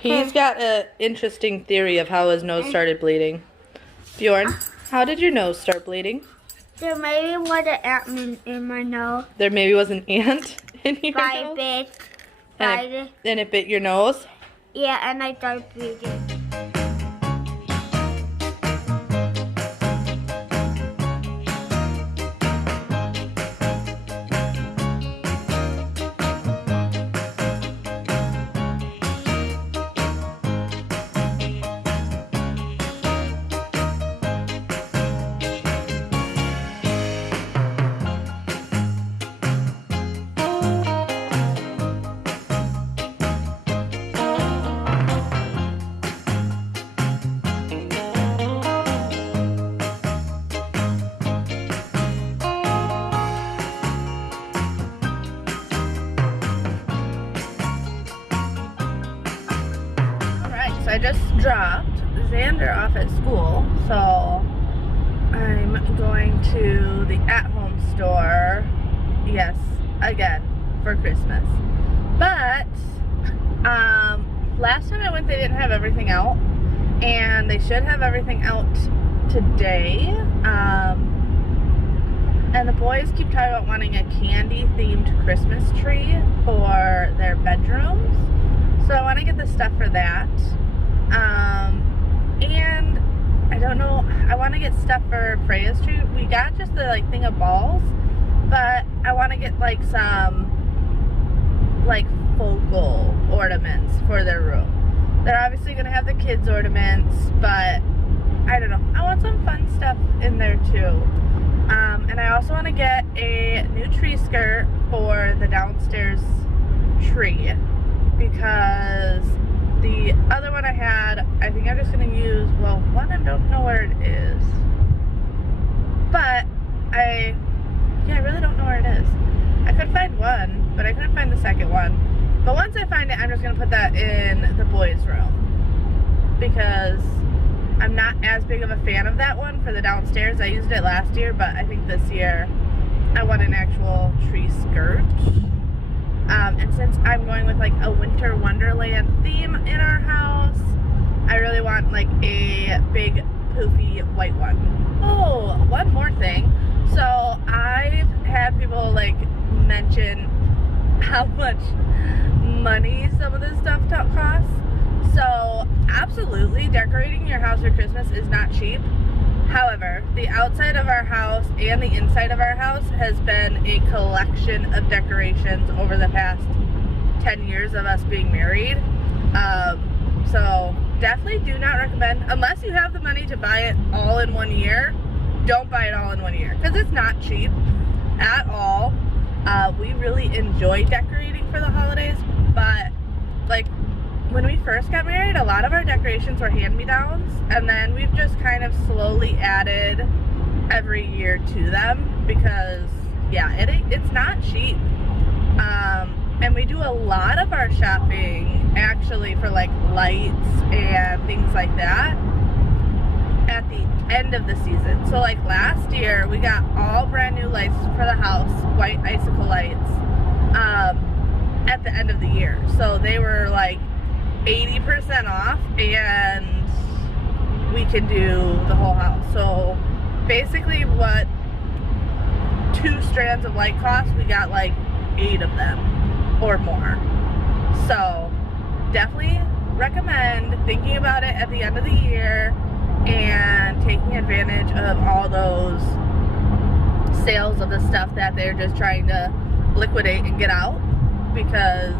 He's got an interesting theory of how his nose started bleeding. Bjorn, how did your nose start bleeding? There maybe was an ant in my nose. There maybe was an ant in your By nose? bit. And it bit your nose? Yeah, and I started bleeding. So I just dropped Xander off at school, so I'm going to the at-home store, yes, again, for Christmas. But, last time I went they didn't have everything out, and they should have everything out today, and the boys keep talking about wanting a candy-themed Christmas tree for their bedrooms, so I want to get the stuff for that. And I don't know, I want to get stuff for Freya's tree. We got just the like thing of balls, but I want to get like some like focal ornaments for their room. They're obviously going to have the kids ornaments, but I don't know, I want some fun stuff in there too. And I also want to get a new tree skirt for the downstairs tree, because the other one I had, I think I'm just going to use, well, one I don't know where it is, but I really don't know where it is. I could find one, but I couldn't find the second one. But once I find it, I'm just going to put that in the boys' room, because I'm not as big of a fan of that one for the downstairs. I used it last year, but I think this year I want an actual tree skirt. And since I'm going with like a winter wonderland theme in our house, I really want like a big poofy white one. Oh, one more thing. So I've had people like mention how much money some of this stuff costs. So absolutely, decorating your house for Christmas is not cheap. However, the outside of our house and the inside of our house has been a collection of decorations over the past 10 years of us being married. So definitely do not recommend, unless you have the money to buy it all in one year, don't buy it all in one year, because it's not cheap at all. We really enjoy decorating for the holidays, but like when we first got married, a lot of our decorations were hand-me-downs, and then we've just kind of slowly added every year to them, because yeah, it's not cheap. And we do a lot of our shopping actually for like lights and things like that at the end of the season. So like last year we got all brand new lights for the house, white icicle lights, at the end of the year. So they were like 80% off, and we can do the whole house. So basically what 2 strands of light cost, we got like 8 of them or more. So definitely recommend thinking about it at the end of the year and taking advantage of all those sales of the stuff that they're just trying to liquidate and get out, because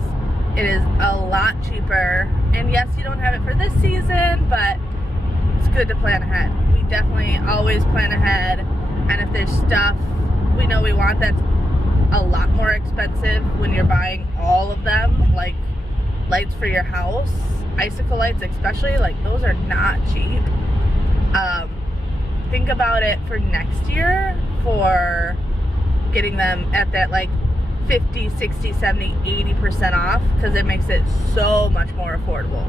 it is a lot cheaper. And yes, you don't have it for this season, but it's good to plan ahead. We definitely always plan ahead, and if there's stuff we know we want that's a lot more expensive when you're buying all of them, like lights for your house, icicle lights especially, like those are not cheap. Think about it for next year for getting them at that like 50, 60, 70, 80% off, because it makes it so much more affordable.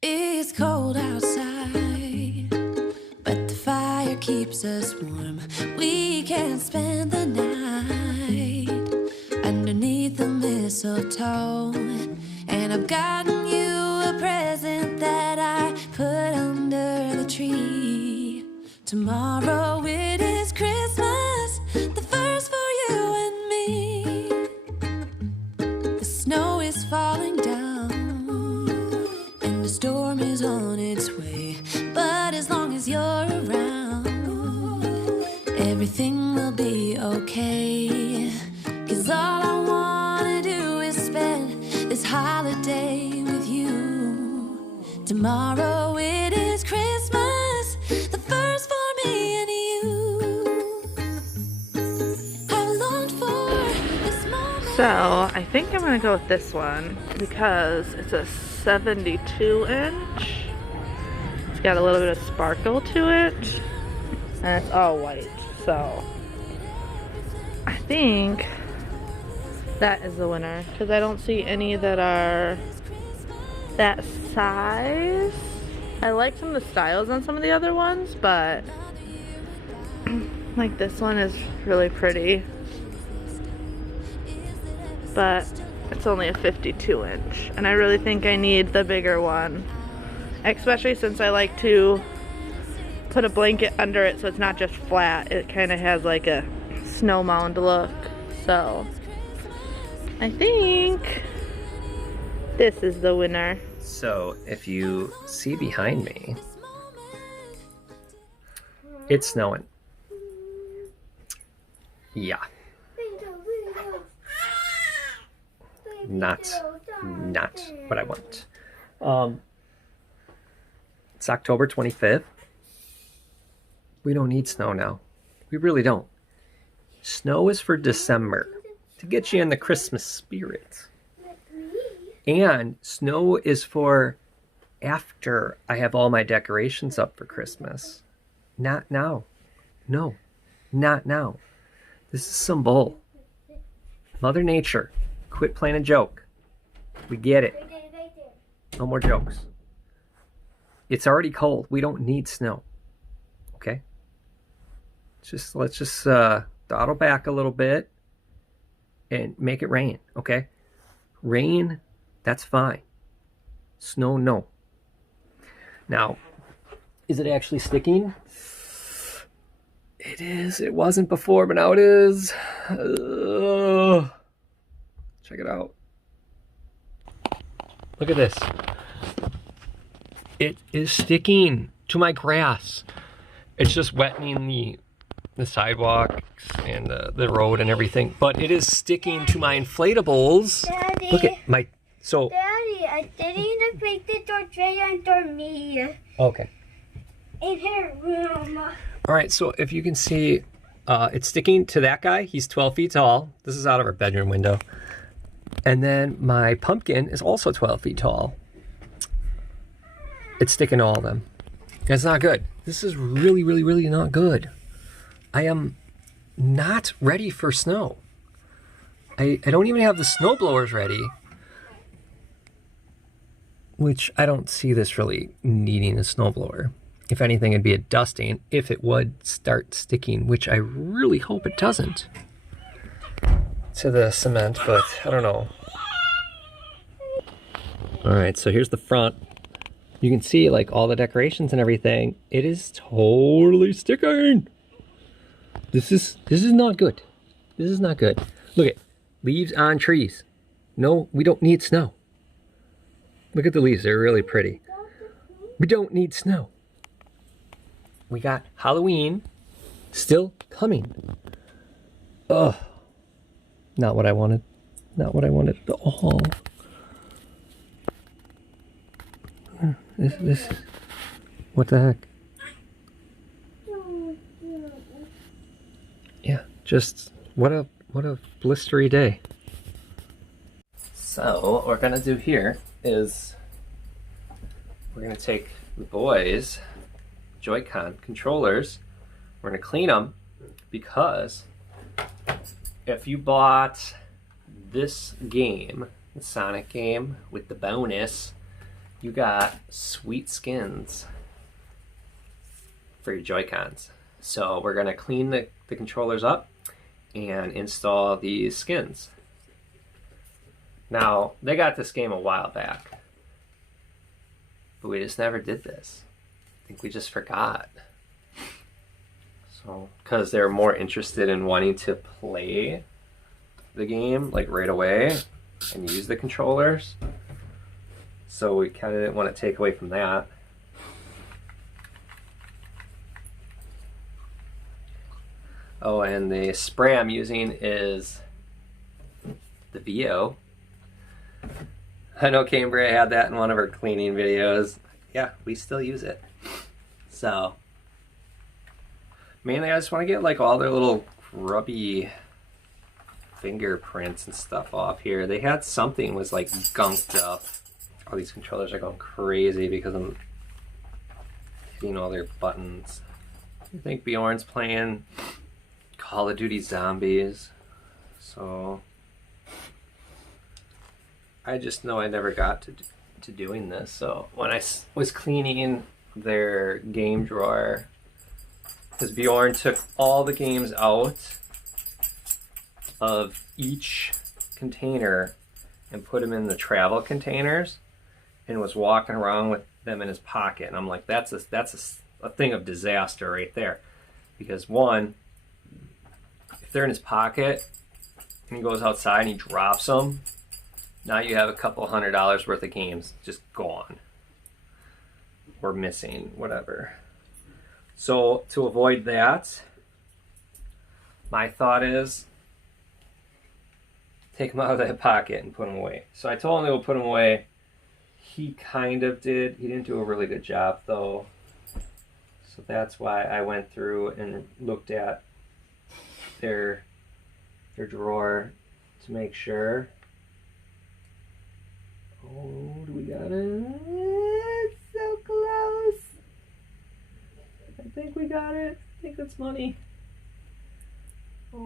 It's cold outside, but the fire keeps us warm. We can spend the night underneath the mistletoe. mistletoe. And I've gotten you a present that I put under the tree. Tomorrow it is Christmas, the first for you and me. The snow is falling down and the storm is on its way. But as long as you're around, everything will be okay. 'Cause all I wanna do is spend this holiday with you. Tomorrow it is Christmas, the first for me and you. I longed for this moment. So I think I'm gonna go with this one because it's a 72 inch. It's got a little bit of sparkle to it and it's all white. So I think that is the winner because I don't see any that are that size. I like some of the styles on some of the other ones, but like this one is really pretty. But it's only a 52 inch and I really think I need the bigger one, especially since I like to put a blanket under it so it's not just flat. It kind of has like a snow mound look. So I think this is the winner. So if you see behind me, it's snowing. Yeah. Not what I want. It's October 25th. We don't need snow now. We really don't. Snow is for December, to get you in the Christmas spirit. And snow is for after I have all my decorations up for Christmas. Not now. No, not now. This is some bull. Mother Nature, quit playing a joke. We get it. No more jokes. It's already cold. We don't need snow. Okay? Let's just throttle back a little bit and make it rain, okay? Rain, that's fine. Snow, no. Now, is it actually sticking? It is. It wasn't before, but now it is. Check it out. Look at this. It is sticking to my grass. It's just wetting the sidewalks and the road and everything, but it is sticking to my inflatables. Daddy, Look at my Daddy, I didn't break the door and door me okay. in her room. All right, so if you can see, it's sticking to that guy. He's 12 feet tall. This is out of our bedroom window. And then my pumpkin is also 12 feet tall. It's sticking to all of them. It's not good. This is really, really, really not good. I am not ready for snow. I don't even have the snow blowers ready. Which I don't see this really needing a snowblower. If anything, it'd be a dusting if it would start sticking, which I really hope it doesn't. To the cement, but I don't know. All right, so here's the front. You can see like all the decorations and everything. It is totally sticking. This is not good. This is not good. Look at leaves on trees. No, we don't need snow. Look at the leaves, they're really pretty. We don't need snow. We got Halloween still coming. Ugh. Not what I wanted. Not what I wanted at all. This, what the heck? Yeah, just, what a blistery day. So, what we're gonna do here is we're gonna take the boys' Joy-Con controllers, we're gonna clean them, because if you bought this game, the Sonic game with the bonus, you got sweet skins for your Joy-Cons. So we're gonna clean the controllers up and install these skins. Now, they got this game a while back, but we just never did this. I think we just forgot. So, because they're more interested in wanting to play the game like right away and use the controllers. So we kind of didn't want to take away from that. Oh, and the spray I'm using is the VO. I know Cambriea had that in one of her cleaning videos. Yeah, we still use it. So, mainly I just want to get like all their little grubby fingerprints and stuff off here. They had something was like gunked up. All these controllers are going crazy because I'm hitting all their buttons. I think Bjorn's playing Call of Duty Zombies, so I just know I never got to doing this. So when I was cleaning their game drawer, because Bjorn took all the games out of each container and put them in the travel containers and was walking around with them in his pocket, and I'm like, that's a thing of disaster right there, because one, if they're in his pocket and he goes outside and he drops them, now you have a couple $100 worth of games just gone or missing, whatever. So to avoid that, my thought is take them out of that pocket and put them away. So I told him to go put them away. He kind of did. He didn't do a really good job though. So that's why I went through and looked at their drawer to make sure. Oh, do we got it? It's so close. I think we got it. I think that's money. Oh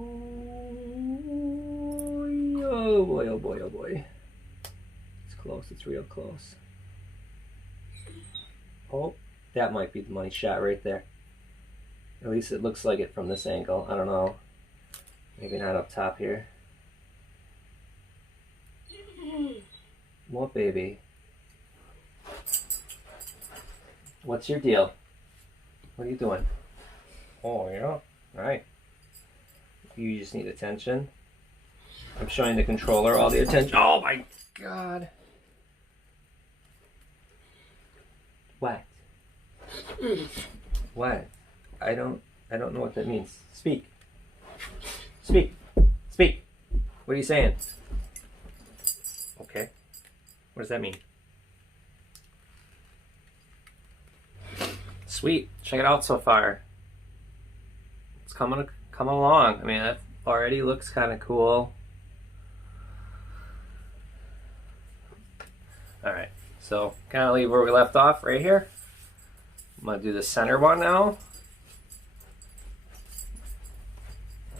boy, oh boy, oh boy. It's close, it's real close. Oh, that might be the money shot right there. At least it looks like it from this angle. I don't know. Maybe not up top here. What, baby? What's your deal? What are you doing? Oh, yeah? Alright. You just need attention. I'm showing the controller all the attention. Oh my god. What? What? I don't know what that means. Speak. Speak. Speak. What are you saying? Okay. What does that mean? Sweet. Check it out so far. It's coming along. I mean, that already looks kind of cool. Alright, so kind of leave where we left off right here. I'm going to do the center one now,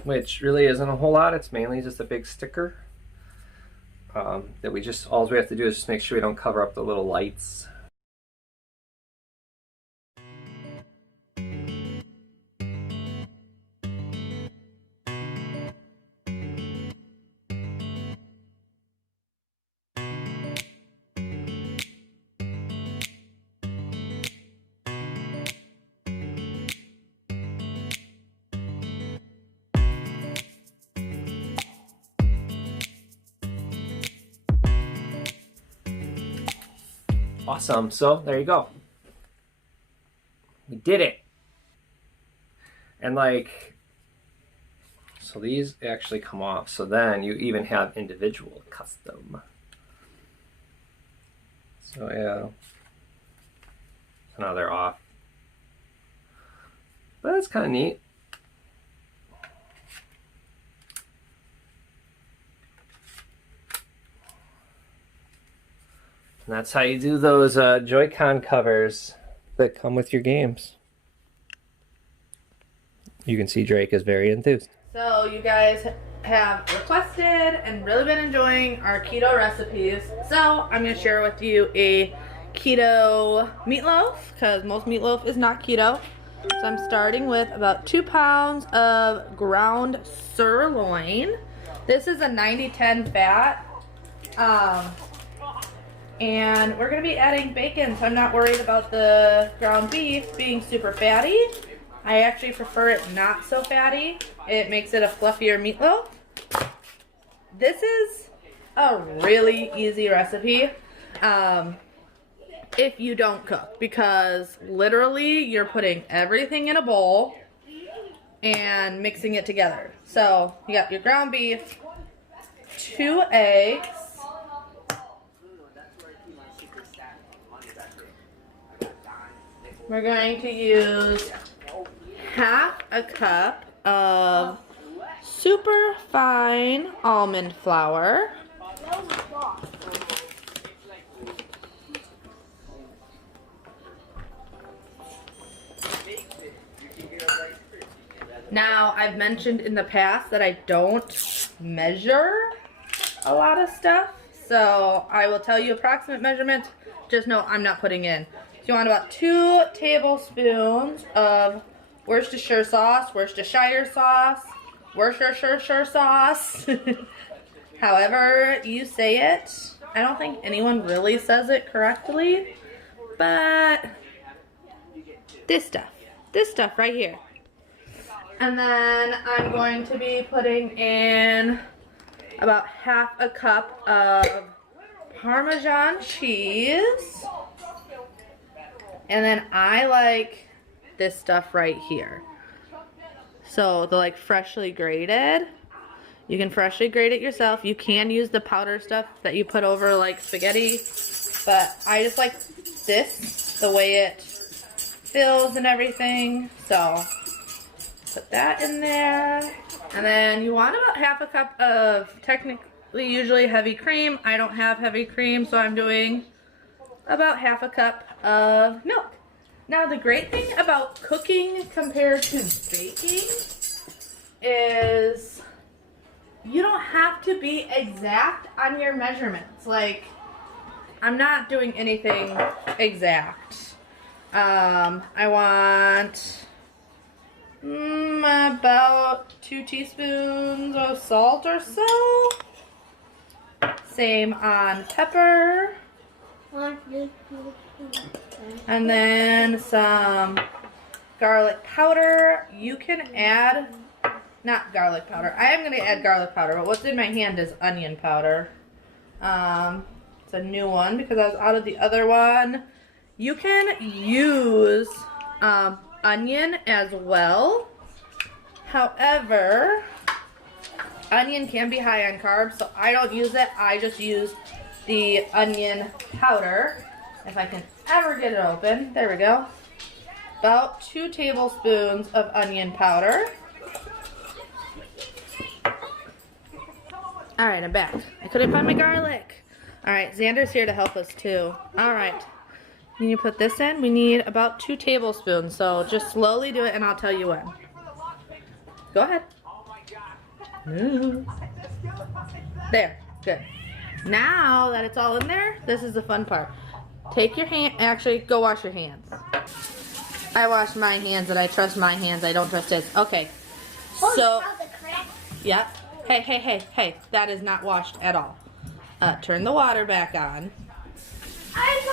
which really isn't a whole lot. It's mainly just a big sticker that all we have to do is just make sure we don't cover up the little lights. Awesome, so there you go. We did it. And like, so these actually come off, so then you even have individual custom. So yeah, so now they're off. But that's kind of neat. And that's how you do those Joy-Con covers that come with your games. You can see Drake is very enthused. So you guys have requested and really been enjoying our keto recipes. So I'm going to share with you a keto meatloaf, because most meatloaf is not keto. So I'm starting with about 2 pounds of ground sirloin. This is a 90-10 fat. And we're gonna be adding bacon, so I'm not worried about the ground beef being super fatty. I actually prefer it not so fatty. It makes it a fluffier meatloaf. This is a really easy recipe if you don't cook, because literally you're putting everything in a bowl and mixing it together. So you got your ground beef, 2 eggs, we're going to use half a cup of super fine almond flour. Now, I've mentioned in the past that I don't measure a lot of stuff, so I will tell you approximate measurements. Just know I'm not putting in. So you want about 2 tablespoons of Worcestershire sauce, Worcestershire sauce, Worcestershire sauce, however you say it. I don't think anyone really says it correctly, but this stuff right here. And then I'm going to be putting in about half a cup of Parmesan cheese. And then I like this stuff right here. So the like freshly grated. You can freshly grate it yourself. You can use the powder stuff that you put over like spaghetti. But I just like this, the way it fills and everything. So put that in there. And then you want about half a cup of technically usually heavy cream. I don't have heavy cream, so I'm doing about half a cup of milk. Now the great thing about cooking compared to baking is you don't have to be exact on your measurements. Like, I'm not doing anything exact. I want about 2 teaspoons of salt or so. Same on pepper. And then some garlic powder. You can add, not garlic powder. I am going to add garlic powder, but what's in my hand is onion powder. It's a new one because I was out of the other one. You can use onion as well. However, onion can be high on carbs, so I don't use it. I just use the onion powder. If I can ever get it open. There we go. About 2 tablespoons of onion powder. Alright, I'm back. I couldn't find my garlic. Alright, Xander's here to help us too. Alright. You need to put this in. We need about 2 tablespoons. So just slowly do it and I'll tell you when. Go ahead. There. Good. Now that it's all in there, this is the fun part. Take your hand, actually go wash your hands. I wash my hands and I trust my hands, I don't trust his. Okay, so, yep. Hey, that is not washed at all. Turn the water back on.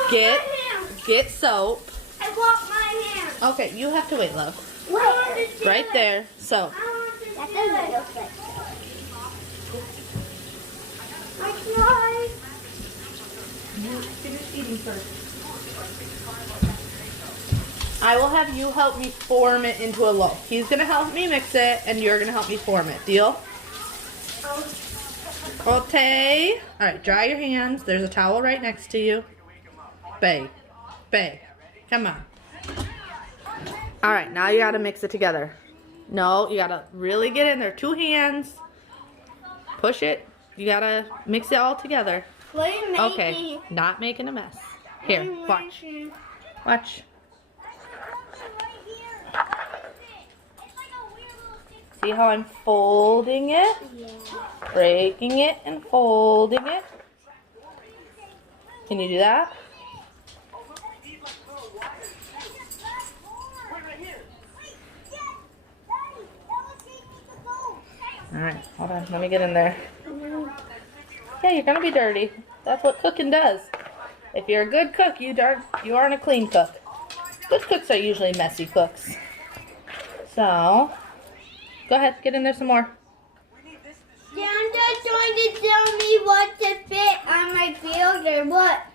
Get soap. I want my hands. Okay, you have to wait, love. Wait. Right there, soap. That doesn't look like. I tried. Finish eating first. I will have you help me form it into a loaf. He's going to help me mix it, and you're going to help me form it. Deal? Okay. All right, dry your hands. There's a towel right next to you. Bae. Come on. All right, now you got to mix it together. No, you got to really get in there. 2 hands. Push it. You got to mix it all together. Okay, not making a mess. Here, watch. Watch. See how I'm folding it? Yeah. Breaking it and folding it. Can you do that? Alright, hold on. Let me get in there. Yeah, you're gonna be dirty. That's what cooking does. If you're a good cook, you aren't a clean cook. Good cooks are usually messy cooks. So, go ahead, get in there some more. Santa's going to tell me what to fit on my field or what.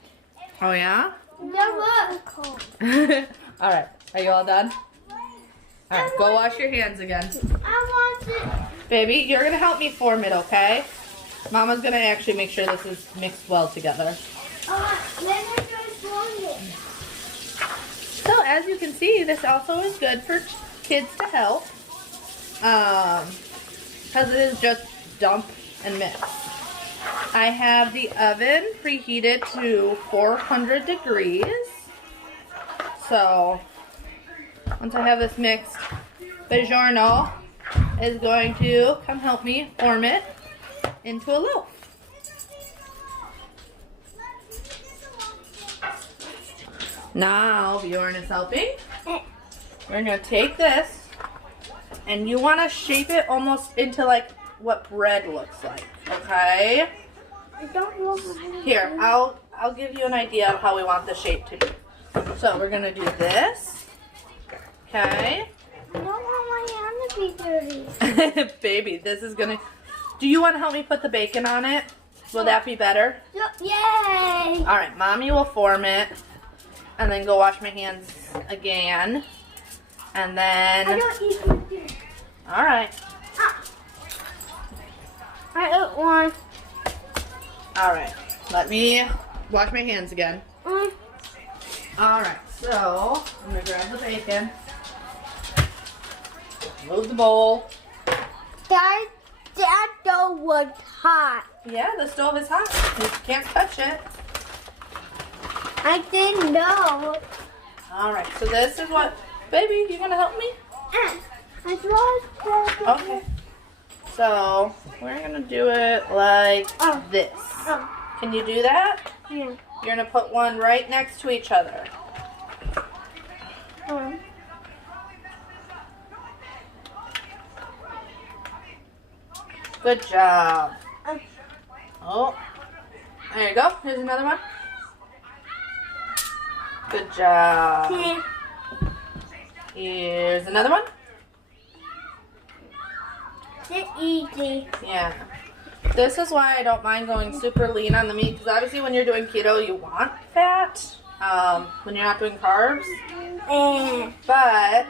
Oh yeah? No, what? Alright, are you all done? Alright, go wash your hands again. I want it. Baby, you're gonna help me form it, okay? Mama's gonna actually make sure this is mixed well together. Then I'm going to form it. So as you can see, this also is good for kids to help. Because it is just dump and mix. I have the oven preheated to 400 degrees. So once I have this mixed, Buongiorno is going to come help me form it into a loaf. Now Bjorn is helping. We're going to take this and you want to shape it almost into like what bread looks like, okay? I don't know what Here, I'll give you an idea of how we want the shape to be. So we're gonna do this, okay? I don't want my hand to be dirty. Baby, this is gonna. Do you want to help me put the bacon on it? Will that be better? Yay! All right, Mommy will form it, and then go wash my hands again, and then. I don't eat it. All right. I ate one. All right. Let me wash my hands again. All right. So I'm gonna grab the bacon. Move the bowl. That dough was hot. Yeah, the stove is hot. You can't touch it. I didn't know. All right. So this is what, baby, you gonna help me? I lost the Okay. So we're gonna do it like this. Can you do that? Yeah. You're gonna put one right next to each other. Good job. Oh, there you go. Here's another one. Good job. Here's another one. It's easy. Yeah. This is why I don't mind going super lean on the meat, because obviously when you're doing keto, you want fat when you're not doing carbs. But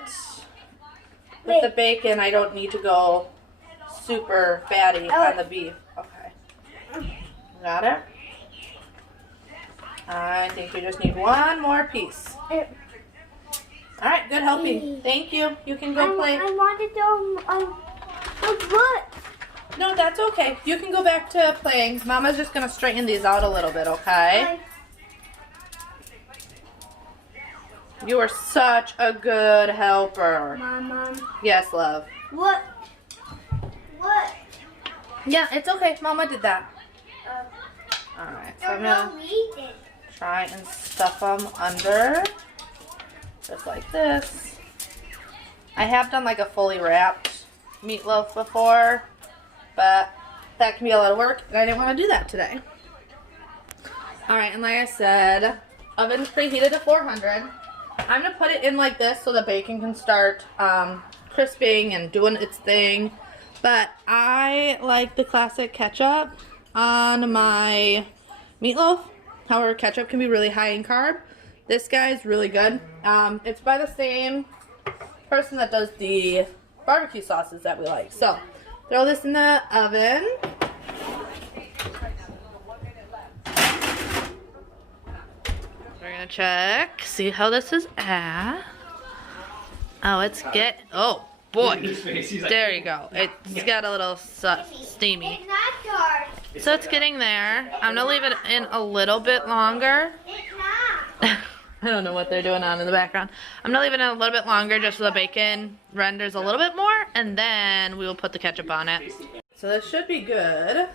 with the bacon, I don't need to go super fatty on the beef. Okay. Got it? I think we just need one more piece. Alright, good helping. Thank you. You can go play. I wanted to what? No, that's okay. You can go back to playing. Mama's just going to straighten these out a little bit, okay? You are such a good helper. Mama. Yes, love. What? Yeah, it's okay. Mama did that. Alright, so I'm going to try and stuff them under. Just like this. I have done like a fully wrapped meatloaf before, but that can be a lot of work, and I didn't want to do that today. Alright, and like I said, oven's preheated to 400. I'm going to put it in like this so the bacon can start crisping and doing its thing. But I like the classic ketchup on my meatloaf. However, ketchup can be really high in carb. This guy's really good. It's by the same person that does the barbecue sauces that we like. So, throw this in the oven. We're gonna check, see how this is at. Oh, oh boy. There you go. It's got a little steamy. It's not dark. So it's getting there. I'm gonna leave it in a little bit longer. It's not. I don't know what they're doing on in the background. I'm gonna leave it in a little bit longer just so the bacon renders a little bit more, and then we will put the ketchup on it. So this should be good.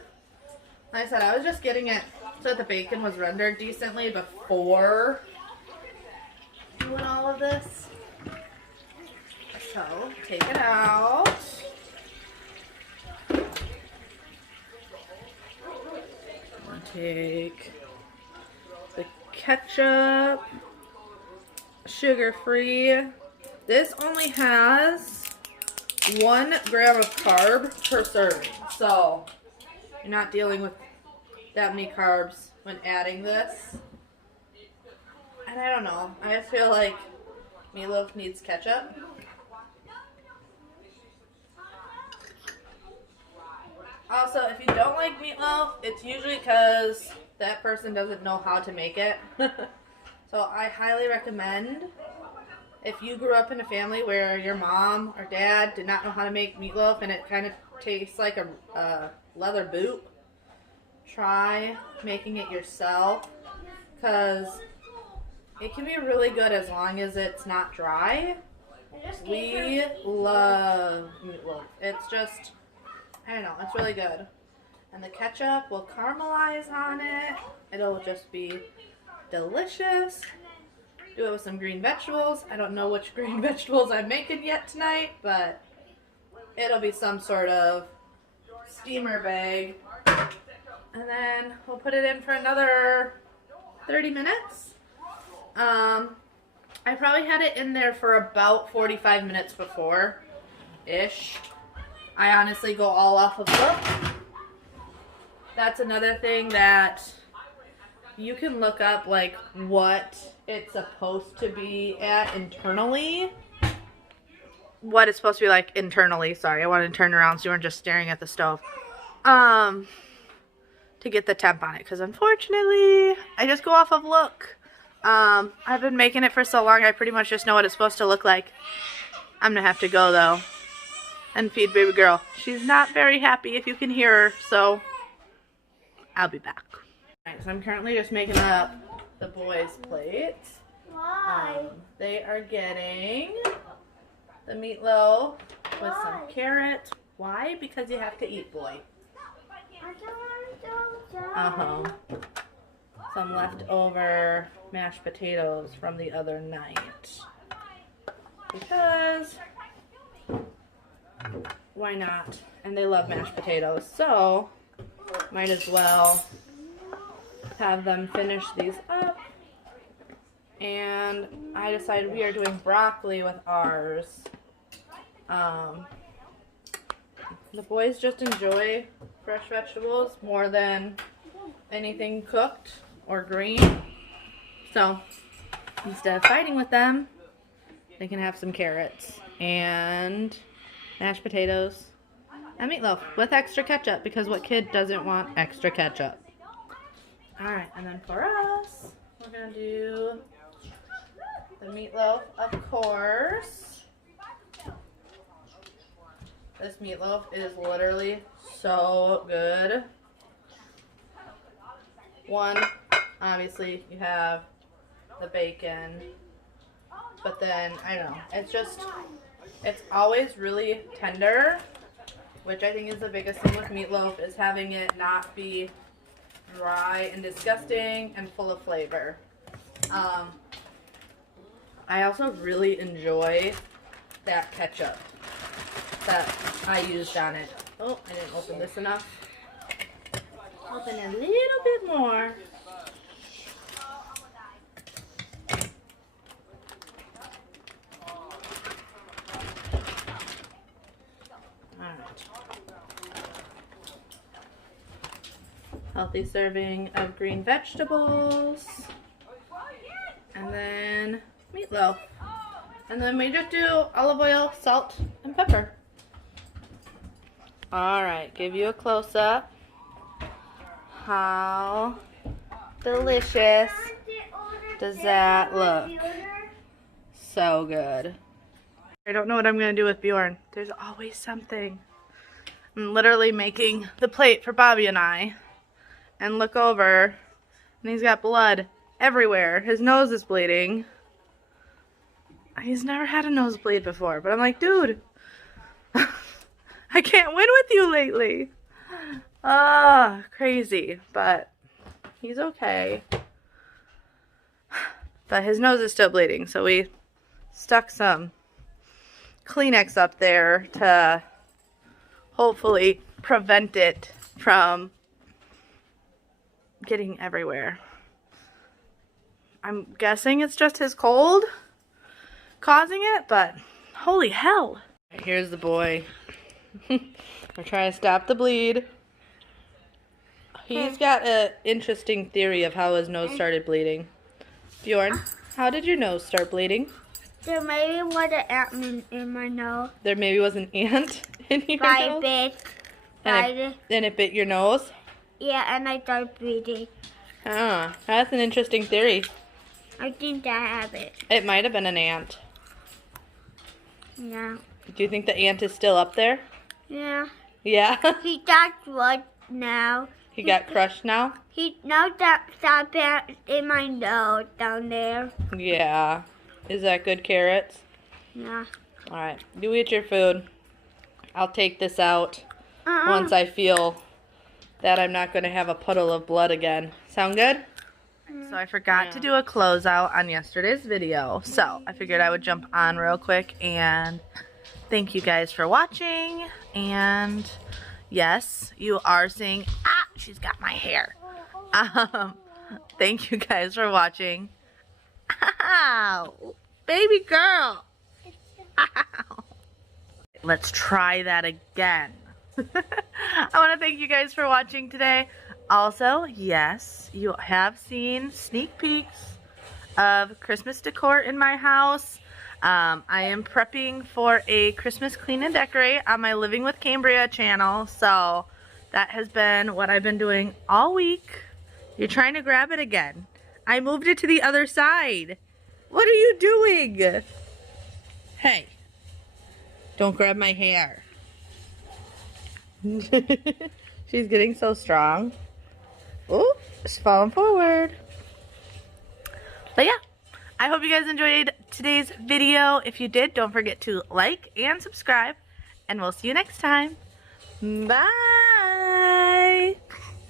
Like I said, I was just getting it so that the bacon was rendered decently before doing all of this. So take it out. take the ketchup, sugar-free. This only has 1 gram of carb per serving, so you're not dealing with that many carbs when adding this. And I don't know, I just feel like meatloaf needs ketchup. Also, if you don't like meatloaf, it's usually because that person doesn't know how to make it. So I highly recommend, if you grew up in a family where your mom or dad did not know how to make meatloaf and it kind of tastes like a leather boot, try making it yourself, because it can be really good as long as it's not dry. We love meatloaf. It's just, I don't know, it's really good. And the ketchup will caramelize on it. It'll just be delicious. Do it with some green vegetables. I don't know which green vegetables I'm making yet tonight, but it'll be some sort of steamer bag. And then we'll put it in for another 30 minutes. I probably had it in there for about 45 minutes before-ish. I honestly go all off of look. That's another thing that you can look up, like, what it's supposed to be at internally. What it's supposed to be like internally. Sorry, I wanted to turn around so you weren't just staring at the stove. To get the temp on it, because unfortunately, I just go off of look. I've been making it for so long, I pretty much just know what it's supposed to look like. I'm gonna have to go, though, and feed baby girl. She's not very happy, if you can hear her, so I'll be back. Alright, so I'm currently just making up the boys' plates. Why? They are getting the meatloaf with some carrots. Why? Because you have to eat, boy. I don't want to go. Some leftover mashed potatoes from the other night. Because why not? And they love mashed potatoes, so might as well have them finish these up. And I decided we are doing broccoli with ours. The boys just enjoy fresh vegetables more than anything cooked or green. So instead of fighting with them, they can have some carrots and mashed potatoes and meatloaf with extra ketchup, because what kid doesn't want extra ketchup? Alright, and then for us, we're going to do the meatloaf, of course. This meatloaf is literally so good. One, obviously you have the bacon, but then, I don't know, it's always really tender, which I think is the biggest thing with meatloaf, is having it not be dry and disgusting and full of flavor. I also really enjoy that ketchup that I used on it. Oh, I didn't open this enough. Open a little bit more. Alright. Healthy serving of green vegetables. And then meatloaf. And then we just do olive oil, salt, and pepper. Alright, give you a close-up. How delicious does that look? So good. I don't know what I'm going to do with Bjorn. There's always something. I'm literally making the plate for Bobby and I. And look over, and he's got blood everywhere. His nose is bleeding. He's never had a nosebleed before, but I'm like, dude, I can't win with you lately. Crazy, but he's okay. But his nose is still bleeding, so we stuck some Kleenex up there to hopefully prevent it from getting everywhere. I'm guessing it's just his cold causing it, but holy hell. Here's the boy. We're trying to stop the bleed. He's got an interesting theory of how his nose started bleeding. Bjorn, how did your nose start bleeding? There maybe was an ant in my nose. There maybe was an ant in your nose? And it bit your nose? Yeah, and I started bleeding. Ah, that's an interesting theory. I think I have it. It might have been an ant. Yeah. Do you think the ant is still up there? Yeah. Yeah? He got what now? He got crushed now? He now that stop in my nose down there. Yeah. Is that good carrots? Yeah. Alright, you eat your food. I'll take this out once I feel that I'm not going to have a puddle of blood again. Sound good? So I forgot to do a closeout on yesterday's video, so I figured I would jump on real quick and thank you guys for watching. And yes, you are seeing, she's got my hair. Thank you guys for watching. Ow, baby girl. Ow. Let's try that again. I want to thank you guys for watching today. Also, yes, you have seen sneak peeks of Christmas decor in my house. I am prepping for a Christmas clean and decorate on my Living with Cambria channel. So that has been what I've been doing all week. You're trying to grab it again. I moved it to the other side. What are you doing? Hey, don't grab my hair. She's getting so strong. Oh, it's falling forward. But yeah, I hope you guys enjoyed today's video. If you did, don't forget to like and subscribe. And we'll see you next time. Bye.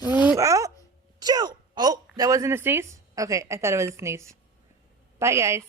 Oh, Joe. Oh, that wasn't a sneeze? Okay, I thought it was a sneeze. Bye, guys.